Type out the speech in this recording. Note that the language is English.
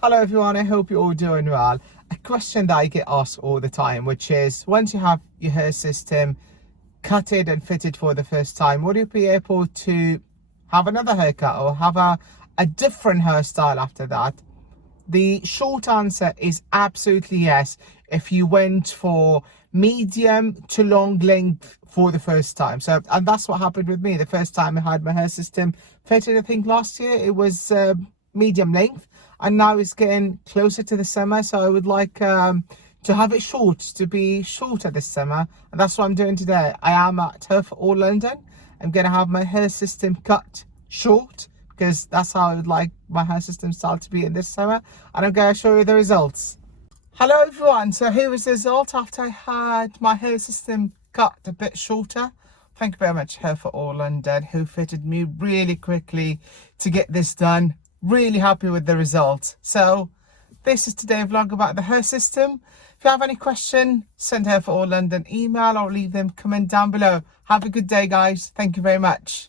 Hello everyone, I hope you're all doing well. A question that I get asked all the time, which is once you have your hair system cutted and fitted for the first time, would you be able to have another haircut or have a different hairstyle after that? The short answer is absolutely yes. If you went for medium to long length for the first time. And that's what happened with me. The first time I had my hair system fitted, I think last year, it was medium length. And now it's getting closer to the summer. So I would like to have it short, to be shorter this summer. And that's what I'm doing today. I am at Hair for All London. I'm going to have my hair system cut short, because that's how I would like my hair system style to be in this summer. And I'm going to show you the results. Hello everyone, so here is the result after I had my hair system cut a bit shorter. Thank you very much Hair for All London, who fitted me really quickly to get this done. Really happy with the result. So this is today's vlog about the hair system. If you have any question, send Hair for All London email or leave them comment down below. Have a good day guys. Thank you very much.